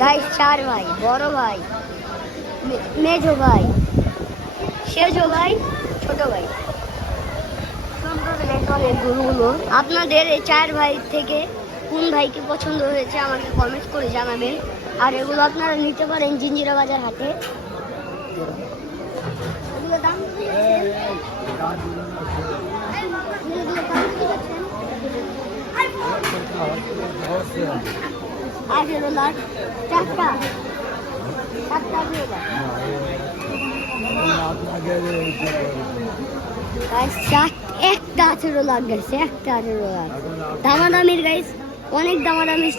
Guys 4 ভাই, বড় ভাই, মেজো ভাই, সেজো ভাই, ছোট ভাই। অনেক গরুগুলো আপনাদের এই 4 ভাই থেকে কোন ভাইকে পছন্দ হয়েছে আমাকে কমেন্ট করে জানাবেন। আর এগুলো আপনারা নিতে পারেন জিঞ্জিরা বাজার হাটে। এগুলো দাম $18 চারটা একটা $18 গেছে, একটা $18 দামাদামির গাইস, অনেক দামাদামি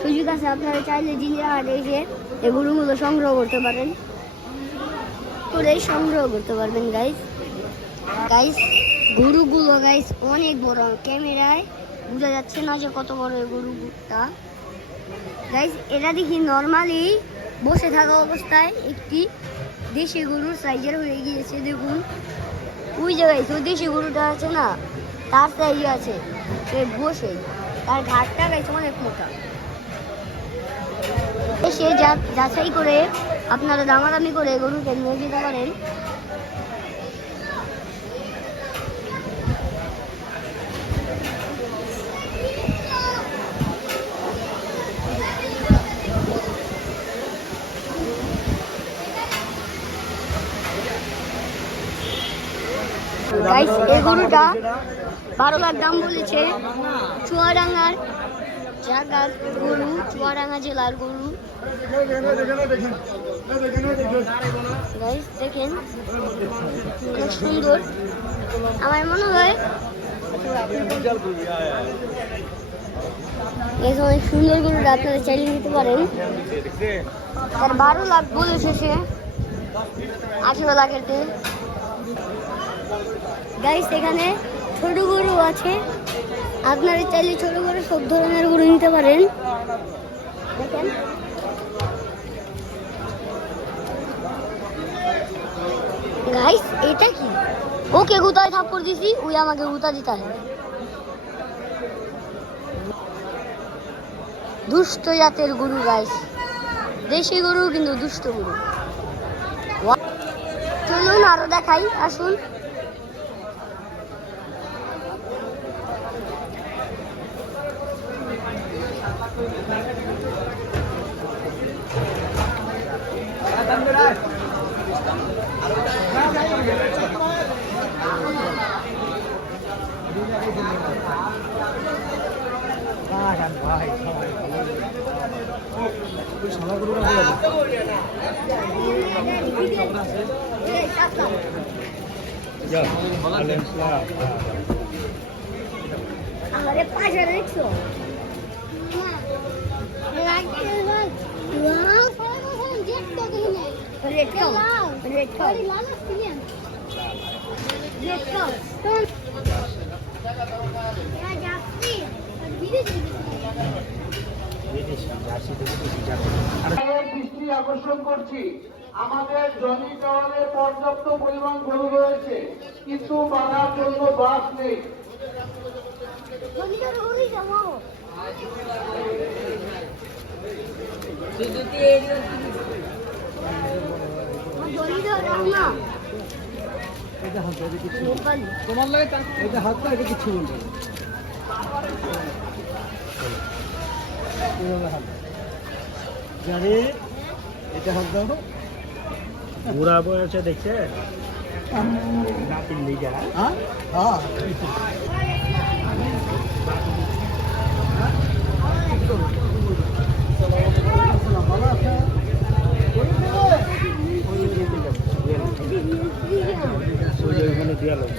সুযোগ আছে। আপনারা চাইলে জিঞ্জিরা হাটে এসে এই গরুগুলো সংগ্রহ করতে পারেন, সংগ্রহ করতে পারবেন গাইস। গাইস গরুগুলো গাইস অনেক বড়, ক্যামেরায় বোঝা যাচ্ছে না যে কত বড় এই গরুটা। গাইস এটা দেখি নর্মালি বসে থাকা অবস্থায় একটি দেশি গরুর সাইজের হয়ে গিয়েছে। দেখুন ওই জায়গায় ওই দেশি গরুটা আছে না, তার সাইজে আছে সে বসে, তার ঘাটটা গাইছে অনেক মোটা। সে যাচাই করে আপনারা দামাদামি করে গরুকে নিয়ে যেতে পারেন। গাইস এই গরুটা 12 লাখ দাম বলেছে। চুয়াডাঙ্গার জায়গার গরু, চুয়াডাঙ্গা জেলার গরু। গাইস দেখেন অনেক সুন্দর, আমার মনে হয় অনেক সুন্দর গরুটা আপনারা চাইলে নিতে পারেন। আর 12 লাখ বলেছে সে, 18 লাখের। গাইস এখানে ছোট গরু আছে, আপনারা চাইলে ছোট গরু সব ধরনের গরু নিতে পারেন। দেখেন গাইস এটা কি, ওকে গুতায় থাপ্পড় দিছি, ওই আমাকে গুতা দিতে হয়। দুষ্ট জাতের গরু গাইস, দেশি গরু কিন্তু দুষ্ট গরু। চলুন আরো দেখাই, আসুন। আমাদের পাশে দেখছো দৃষ্টি আকর্ষণ করছি, আমাদের জমি টাওয়ারে পর্যাপ্ত পরিমাণ গরু রয়েছে, কিন্তু বাঁধার জন্য বাস নেই। তোমার লাগে এটা হাত পা এটা কিছু বলবে জানি এটা হাত দাও বুড়া বয়সে দেখছে নাতির লিগা। হ্যাঁ হ্যাঁ ভালো আছে। দিয়া লোক